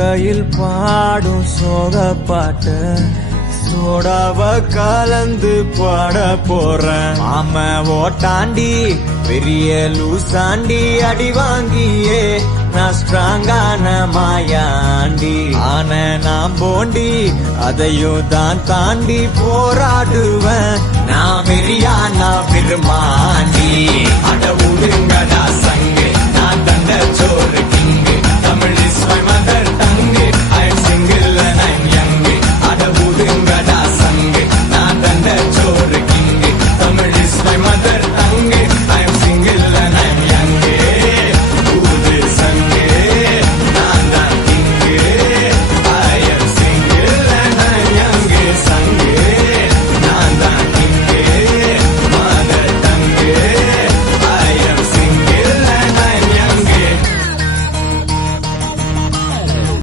இருக்கையில் பாடும் சோக பாட்டு சோடாவ கலந்து பாட போறேன். ஆம ஓட்டாண்டி பெரிய லூசாண்டி அடி வாங்கியே நான் ஸ்ட்ராங்கான மாயாண்டி. ஆன நான் போண்டி அதையும் தான் தாண்டி போராடுவேன். நான் வெறியா நான் பெருமாண்டி. அட உடுங்கடா சங்கு நான் தண்ட சோறு கிங்கு தமிழ் இஸ் மை